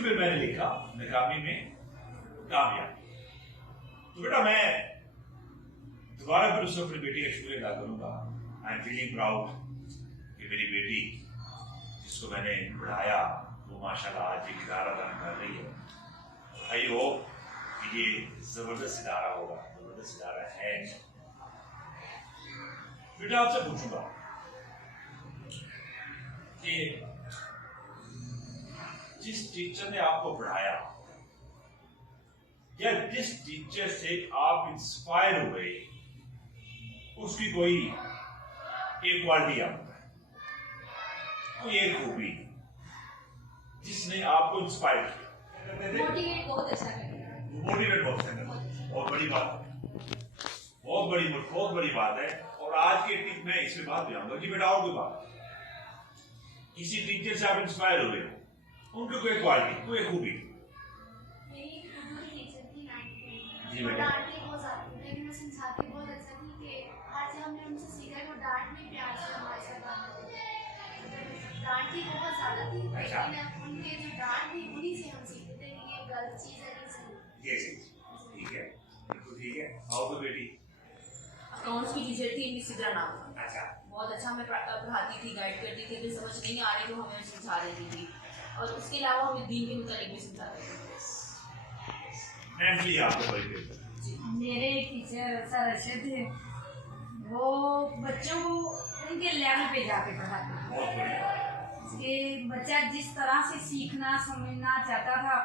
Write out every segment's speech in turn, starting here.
इसमें फिर मैंने लिखा नाकामी में कामयाबी। तो बेटा मैं दोबारा फिर उससे अपनी बेटी का शुक्रिया अदा करूंगा। आई एम फीलिंग प्राउड कि मेरी बेटी जिसको मैंने पढ़ाया वो माशाल्लाह आज एक इदारा दान कर रही है। आई होप कि ये जबरदस्त इदारा होगा, जबरदस्त इदारा है। बेटा आपसे पूछूंगा कि जिस टीचर ने आपको पढ़ाया या जिस टीचर से आप इंस्पायर हुए उसकी कोई एक क्वालिटी आप बताएं, कोई एक खूबी जिसने आपको इंस्पायर किया। मोटिवेट बहुत अच्छा करेगा। मोटिवेट बहुत अच्छा करता है, बहुत बड़ी बात है, बहुत बड़ी बात है। और आज के टिप में इसमें बात भी आऊंगा जी बेटा। और कोई बात किसी टीचर से आप इंस्पायर हो रहे हो, उनकी कोई क्वालिटी, कोई खूबी। जी बेटा। डांटती बहुत ज्यादा, लेकिन मैं समझाती बहुत अच्छा थी कि आज हमने उनसे सीखा है वो डांट में प्यार से हमारे साथ बात करती है। डांटती बहुत ज्यादा थी, लेकिन उनके जो डांट थी उन्हीं से हम सीखते थे कि ये गलत चीज है, ये सही। ये ठीक है, बिल्कुल ठीक है। आओ तो बेटी। अकाउंट्स की टीचर थी, मिस सिद्रा नाम। अच्छा। बहुत अच्छा हमें पढ़ाती थी, गाइड करती थी, फिर समझ नहीं आ रही तो हमें समझा देती थी, और उसके अलावा हमें दीन के मुतालिक भी समझाती थी। मेरे टीचर सर ऐसे थे, वो बच्चों को उनके लेवल पे जाके पढ़ाते थे कि बच्चा जिस तरह से सीखना समझना चाहता था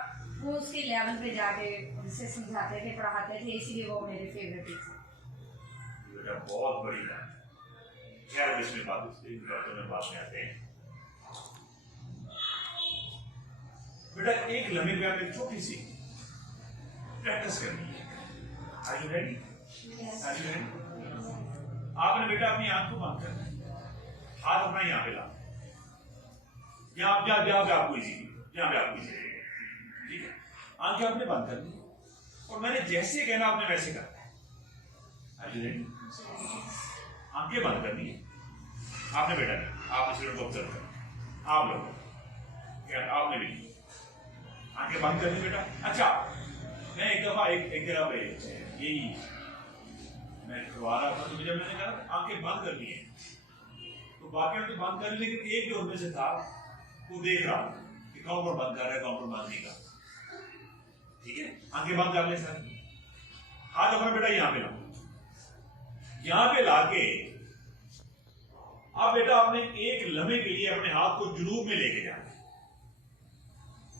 वो उसके लेवल पे जाके उनसे समझाते थे, पढ़ाते थे, इसलिए वो मेरे फेवरेट टीचर। बहुत बड़ी बात। खैर इसमें बात में आते हैं। बेटा एक लम्हे पे आपने छोटी सी प्रैक्टिस करनी है। Are you ready? Are you ready? आपने बेटा अपनी आंख को बंद करना है, हाथ अपना यहाँ पे ला, यहाँ पे आपको इजी, यहाँ पे आपको इजी, ठीक है। आंखें आपने बंद करनी है और मैंने जैसे कहना आपने वैसे करना है। Are you ready? आंखें बंद करनी है आपने बेटा नहीं, आप स्टूडेंट को ऑब्जर्व करें, आप लोग आपने भी आंखें बंद करनी बेटा। अच्छा मैं एक दफा एक जगह पे यही मैं करवा रहा था, तो जब मैंने कहा आंखें बंद करनी है तो बाकी तो बंद कर ली, लेकिन एक जो उनमें से था वो देख रहा कि कौन कौन बंद कर रहा है, कौन कौन बंद नहीं कर। ठीक है, आंखें बंद कर ले सर, हाथ अपना बेटा यहाँ पे ला, यहाँ पे लाके अब बेटा आपने एक लम्हे के लिए अपने हाथ को जुनूब में लेके जाना है।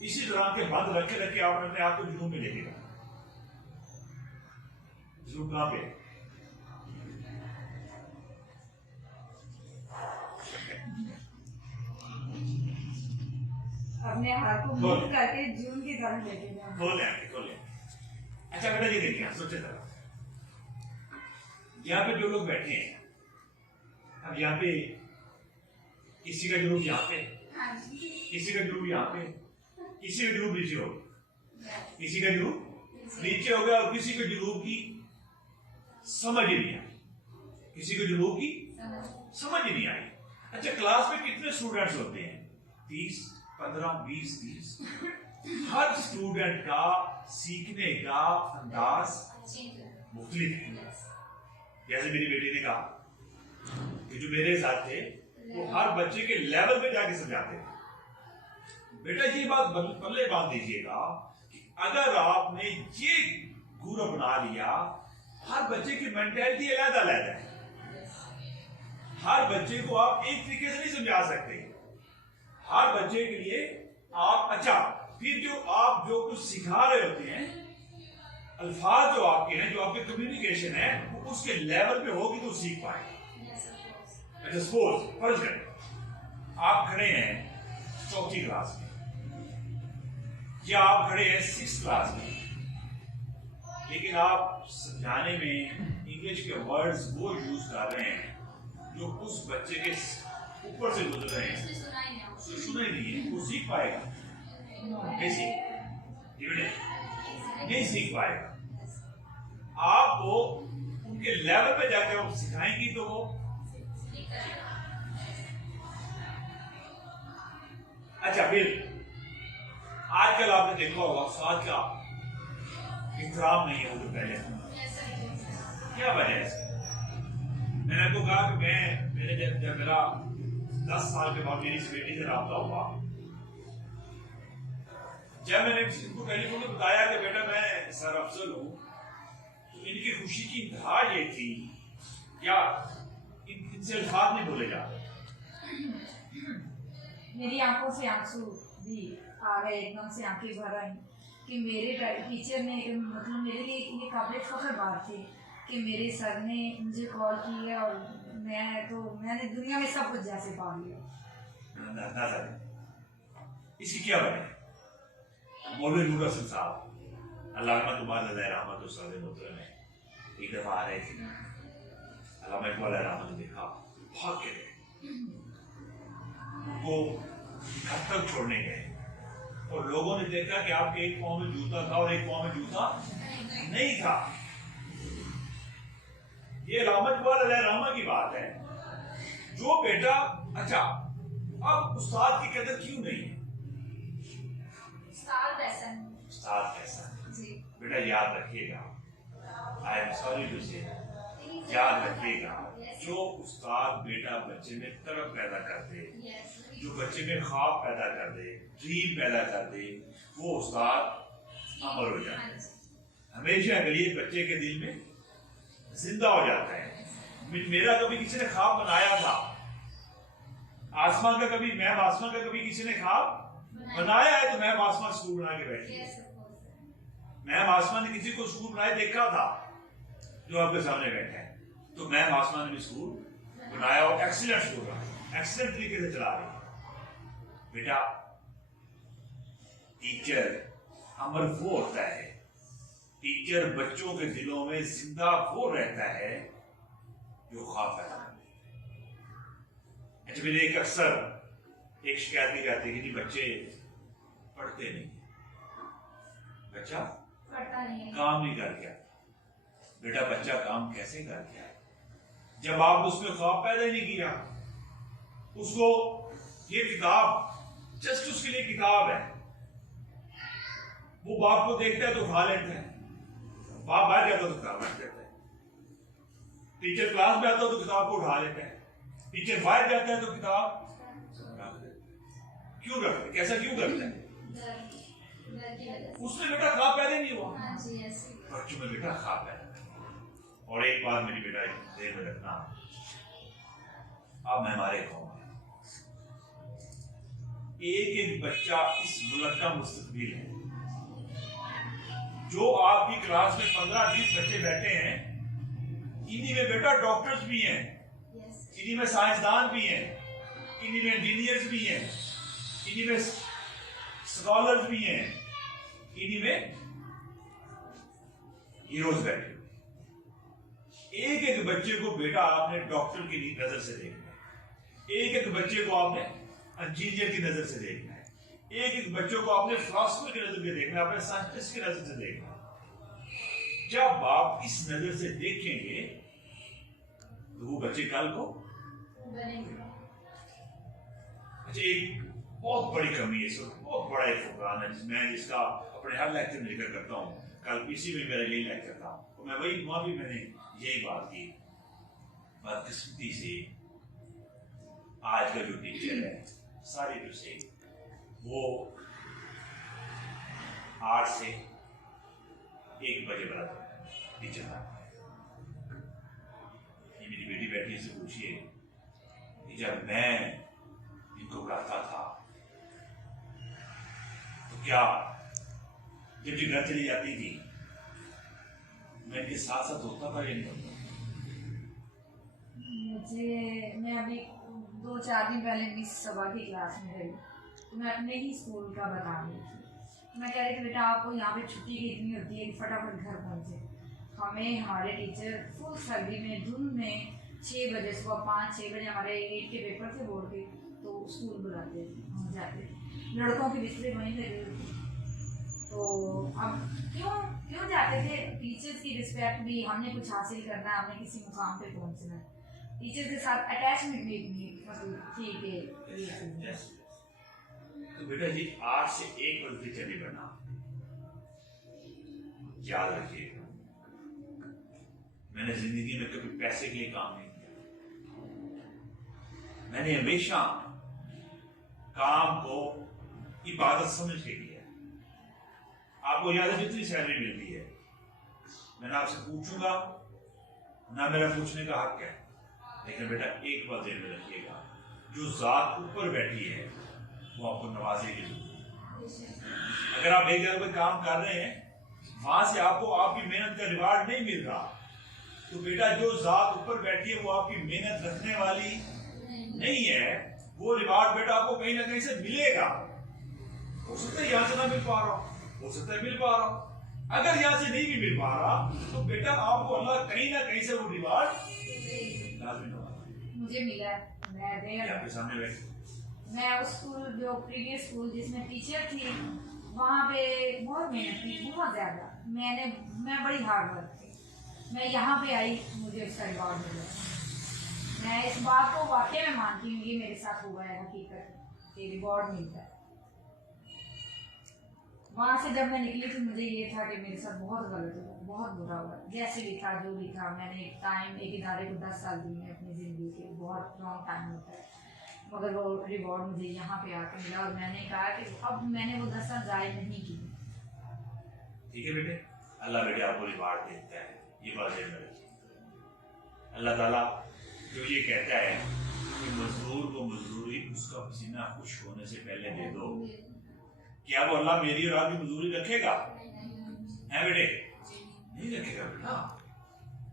इसी तरह के बंद रखे रखे आपने अपने हाथ को जुनूब में लेके जाना। जुनूब कहां पे? अपने हाथ को मूव करके जून की तरफ लेके जाना। खोले। अच्छा बेटा ये देखिए, सोचे जरा, यहाँ पे जो लोग बैठे हैं, अब यहाँ पे किसी का जुनूब यहाँ पे, किसी का जुनूब यहाँ पे, किसी का जुनूब नीचे हो, किसी का जुनूब नीचे हो गया, और किसी के जुनूब की समझ ही नहीं आई, किसी के जुनूब की समझ ही नहीं आई। अच्छा क्लास में कितने स्टूडेंट्स होते हैं? 30, 15, 20, 30। हर स्टूडेंट का सीखने का अंदाज मुख्तलिफ है। जैसे मेरी बेटी ने कहा कि जो मेरे साथ थे वो हर बच्चे के लेवल पे जाके समझाते थे। बेटा ये बात पल्ले बांध दीजिएगा कि अगर आपने ये गुरु बना लिया, हर बच्चे की मेंटेलिटी अलग-अलग है, हर बच्चे को आप एक तरीके से नहीं समझा सकते। हर बच्चे के लिए आप अच्छा फिर जो आप जो कुछ सिखा रहे होते हैं, अल्फाज जो आपके हैं, जो आपके कम्युनिकेशन है, वो उसके लेवल पे होगी तो सीख पाएंगे। अच्छा सपोज फर्ज करें आप खड़े हैं चौथी क्लास में या आप खड़े हैं 6th क्लास में, लेकिन आप समझाने में इंग्लिश के वर्ड्स वो यूज कर रहे हैं जो उस बच्चे के ऊपर से गुजर रहे हैं, उसने सुना ही नहीं है, वो सीख पाएगा? नहीं सीख पाएगा। आप वो उनके लेवल पे जाकर वो सिखाएंगी तो वो अच्छा फिर आजकल आपने देखा होगा उस्ताद का एहतराम नहीं है वो जो पहले था। क्या वजह है इसकी? मैंने आपको कहा कि मैंने जब मेरा 10 साल के बाद मेरी इस बेटी से राब्ता हुआ, जब मैंने इनको टेलीफोन में बताया कि बेटा मैं सर अफजल हूँ, तो इनकी खुशी की इंतहा ये थी, क्या इनसे अल्फाज नहीं बोले जा रहे। मेरी आंखों से आंसू भी आ गए, एकदम से आंखें भर आई कि मेरे टीचर ने, मतलब मेरे लिए ये काबिल फख्र बात थी कि मेरे सर ने मुझे कॉल की है और मैंने दुनिया में सब कुछ जैसे पा लिया। इसकी क्या वजह है? मौलवी नूर हसन साहब अल्लामा तुम्हारे रहमत में एक दफा आ रहे थे, अल्लामा इकबाल रहमत ने देखा, भाग के गए, उनको घर तक छोड़ने गए और लोगों ने देखा कि आपके एक पाँव में जूता था और एक पाँव में जूता नहीं था। ये अल्लामा इकबाल रहमत की बात है। जो बेटा, अच्छा अब उस्ताद की कदर क्यों नहीं है? उस्ताद कैसा जी बेटा याद रखिएगा, आई एम सॉरी टू से, याद रखिएगा, जो उस्ताद बेटा बच्चे में तड़प पैदा कर दे, जो बच्चे में ख्वाब पैदा कर दे, ड्रीम पैदा कर दे, वो उस्ताद अमर हो जाता है। हमेशा अगर ये बच्चे के दिल में जिंदा हो जाता है। मेरा कभी किसी ने ख्वाब बनाया था, आसमान का कभी, मैम आसमान का कभी किसी ने ख्वाब बनाया है तो मैम आसमान स्कूल बना के बैठी है। मैम आसमान ने किसी को स्कूल बनाए देखा था जो आपके सामने बैठा है, तो मैम आसमान ने भी स्कूल बनाया और एक्सीलेंट स्कूल बना, एक्सीलेंट तरीके से चला रही है। बेटा टीचर अमर वो होता है, टीचर बच्चों के दिलों में जिंदा वो रहता है जो ख्वाब पैदा करता है। अच्छा मेरे एक अक्सर एक शिकायत की जाती है कि बच्चे पढ़ते नहीं, बच्चा पढ़ता नहीं, काम नहीं कर गया। बेटा बच्चा काम कैसे कर गया जब आपने उसमें ख्वाब पैदा ही नहीं किया? उसको ये किताब जस्ट उसके लिए किताब है, वो बाप को देखता है तो उठा लेता है, बाप बाहर जाता तो किताब रख देता है, टीचर क्लास में आता है तो किताब को उठा लेता है, टीचर बाहर जाता है तो किताब रख देता है। क्यों रखता है? कैसा क्यों करता है? उसमें बेटा ख्वाब पैदा नहीं हुआ, बच्चों में बेटा ख्वाब पैदा। और एक बात मेरी बेटा देर में रखना, अब मैं हमारे कौन है, एक एक बच्चा इस मुल्क का मुस्तकबिल है। जो आपकी क्लास में 15-20 बच्चे बैठे हैं, इन्हीं में बेटा डॉक्टर्स भी हैं, इन्हीं में साइंसदान भी हैं, इन्हीं में इंजीनियर्स भी हैं, इन्हीं में स्कॉलर्स भी हैं, इन्हीं में हीरोज बैठे। एक एक बच्चे को बेटा आपने डॉक्टर की नजर से देखना है, एक एक बच्चे को आपने इंजीनियर की नजर से देखना है, एक एक बच्चों को आपने फिलोसफर की नजर से देखना है, अपने साइंटिस्ट की नजर से देखना है। जब आप इस नजर से देखेंगे तो वो बच्चे कल को बनेंगे। अच्छा एक बहुत बड़ी कमी है, बहुत बड़ा एक फुकरान है जिसका अपने हर लेक्चर में जिक्र करता हूँ। कल पीसी में मेरा यही लेक्चर था तो मैं वहां भी मैंने यही बात की। बदकिस्मती से आज का जो टीचर है सारी जो से वो 8 से 1 बजे बराबर टीचर था। ये मेरी बेटी बैठी से पूछिए कि जब मैं इनको पढ़ाता था तो क्या जब ये घर चली जाती थी मैं इनके साथ साथ होता था या नहीं होता? मैं अभी 2-4 दिन पहले मिस सबा की क्लास में गई तो मैं अपने ही स्कूल का बता रही थी। मैं कह रही थी बेटा आपको यहाँ पे छुट्टी की इतनी होती है कि फटाफट घर पहुँचे। हमें हमारे टीचर फुल सर्दी में धुंध में 6 बजे सुबह 5-6 बजे हमारे 8 के पेपर थे बोर्ड के, तो स्कूल बुलाते थे, हम जाते थे। लड़कों के बिस्तरे वहीं लगे हुए थे। तो अब क्यों जाते थे? टीचर्स की रिस्पेक्ट भी, हमने कुछ हासिल करना है, हमने किसी मुकाम पे पहुंचना है, टीचर्स के साथ अटैचमेंट भी इतनी मतलब थी कि तो बेटा जी आज से 1 बजे चले बना, याद रखिएगा। मैंने जिंदगी में कभी पैसे के लिए काम नहीं किया, मैंने हमेशा काम को इबादत समझ के किया। आपको याद है जितनी सैलरी मिलती है, मैंने आपसे पूछूंगा ना, मेरा पूछने का हक है, लेकिन बेटा एक बात ध्यान में रखिएगा, जो जात ऊपर बैठी है वो आपको नवाजेगी। अगर आप एक जगह पे काम कर रहे हैं, वहां से आपको आपकी मेहनत का रिवार्ड नहीं मिल रहा, तो बेटा जो जात ऊपर बैठी है वो आपकी मेहनत रखने वाली नहीं है, वो रिवार्ड बेटा आपको कहीं ना कहीं से मिलेगा। हो सकता है यहां से ना मिल पा रहा हूं, हो सकता है मिल पा रहा हूं। अगर यहां से नहीं भी मिल पा रहा तो बेटा आपको अल्लाह कहीं ना कहीं से वो रिवार्ड लाजमी होगा। मुझे मिला, मैं आपके सामने बैठे, मैं उस स्कूल, जो प्रीवियस स्कूल जिसमें टीचर थी, वहाँ पे बहुत मेहनत की, बहुत ज़्यादा। मैं बड़ी हार्ड वर्क थी। मैं यहाँ पे आई, मुझे उसका रिवॉर्ड मिला। मैं इस बात को वाकई में मानती हूँ, ये मेरे साथ हुआ है हकीकत, कि रिवॉर्ड मिलता है। वहाँ से जब मैं निकली तो मुझे ये था कि मेरे साथ बहुत गलत हुआ, बहुत बुरा हुआ। जैसे भी था, जो भी था, मैंने एक इदारे को 10 साल दिए अपनी ज़िंदगी के, बहुत लॉन्ग टाइम होता है, मगर वो रिवॉर्ड मुझे यहाँ पे आके मिला। और मैंने कहा कि अब मैंने वो 10 साल ज़ाया नहीं की। ठीक है बेटे, अल्लाह बेटे आपको रिवार्ड देता है, ये बात ध्यान में रखिए। अल्लाह ताला जो ये कहता है कि मजदूर को मजदूरी उसका पसीना खुश होने से पहले दे दो, क्या वो अल्लाह मेरी और आपकी मजदूरी रखेगा? है बेटे? नहीं रखेगा बेटा,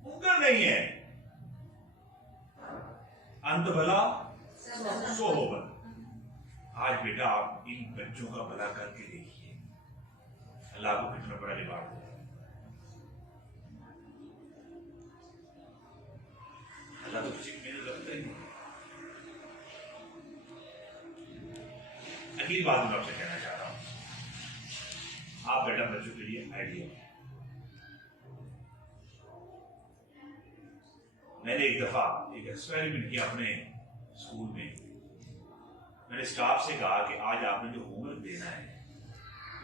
मुमकिन नहीं है। अंत भला सो हो भला। आज बेटा आप इन बच्चों का भला करके देखिए, अल्लाह को कितना बड़ा रिवार्ड देगा। अल्लाह तो किसी की मेहनत रखता ही नहीं। अगली बात मैं आपसे कहना चाह रहा हूं, आप बेटा बच्चों के लिए आइडिया, मैंने एक दफा एक एक्सपेरिमेंट किया अपने स्कूल में। मैंने स्टाफ से कहा कि आज आपने जो होमवर्क देना है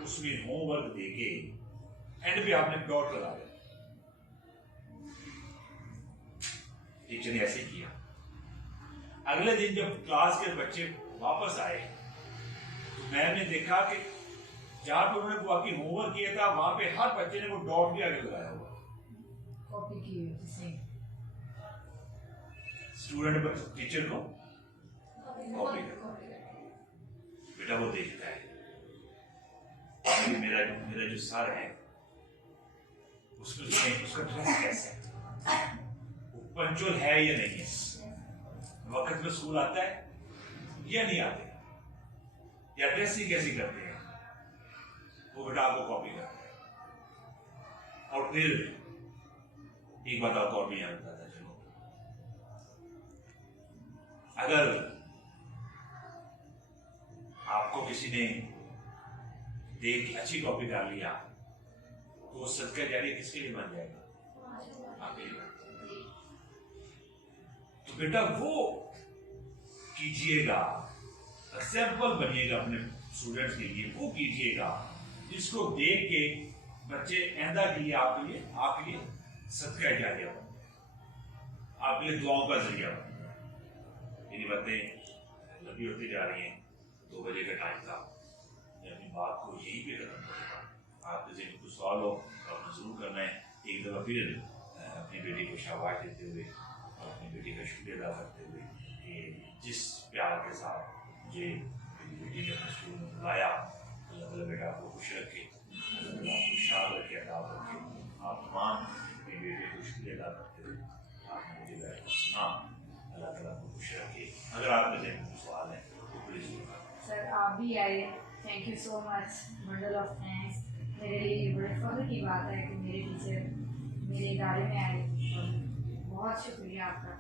उसमें होमवर्क देके एंड पे आपने प्लॉट लगा दिया। टीचर ने ऐसे किया। अगले दिन जब क्लास के बच्चे वापस आए तो मैंने देखा कि जहां पे उन्होंने बाकी होमवर्क किया था वहां पे हर बच्चे ने वो डॉट भी आगे लगाया हुआ, कॉपी की हुई। स्टूडेंट टीचर को कॉपी करता बेटा, वो देखता है मेरा जो सर है उसका ड्रेस कैसा है, वो पंचुअल है या नहीं है, वक्त में स्कूल आता है या नहीं आते, या ड्रेसिंग कैसी करते हैं, वो बेटा आपको कॉपी करता है। और फिर एक बात आपको और भी याद आता है, चलो अगर आपको किसी ने देख अच्छी कॉपी कर लिया तो सदका जारी किसके लिए बन जाएगा? आपके लिए। तो बेटा वो कीजिएगा, सैंपल बनिएगा अपने स्टूडेंट्स के लिए, वो कीजिएगा जिसको देख के बच्चे आइंदा के लिए आपके लिए सदका जारिया बन, आपके लिए दुआओं का जरिया बन। मेरी बातें लंबी होती जा रही हैं, 2 बजे का टाइम था, मैं अपनी बात को यहीं पे खत्म करूँगा। आपके जिन कुछ सवाल हो तो आपने जरूर करना है। एक दफ़ा फिर अपनी बेटी को शाबाश देते हुए और अपनी बेटी का शुक्रिया अदा करते हुए कि जिस प्यार के साथ मुझे मेरी बेटी ने अपने स्कूल में बुलाया, अल्लाह ताला बेटा आपको खुश रखे, अल्लाह ताला आपको शाद रखे, अदा रखे। आप तमाम अपनी बेटी को शुक्रिया अदा करते हुए आपने मुझे बैठा सुना, अल्लाह ताला आपको खुश रखे। अगर आपके जहन में सवाल है तो प्लीज सर आप भी आए, thank you so much, bundle of thanks. मेरे लिए बड़े फख्र की बात है कि मेरे टीचर मेरे इदारे में आए, और बहुत शुक्रिया आपका।